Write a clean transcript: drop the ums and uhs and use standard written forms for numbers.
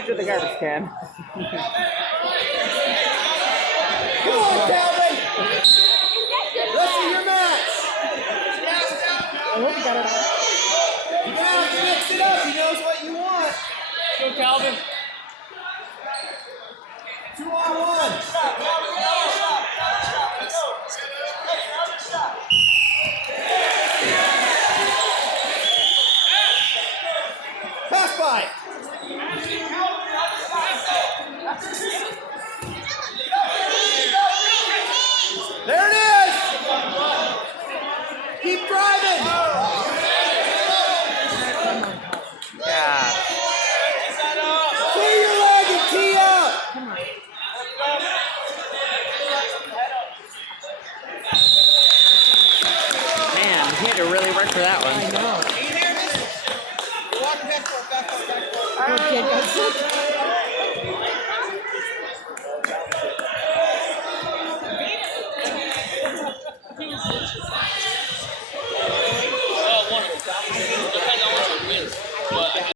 it to the garbage can. Come on, Calvin! Let's see your match! I hope you got it all. You're gonna have to mix it up. He knows what you want. Go, Calvin. 2-on-1. Pass by. There it is. Keep driving. Yeah. Clear your leg and tee out. Man, he had to really work for that one. I know. Can you hear this? You're walking back forth. Poor kid got sick.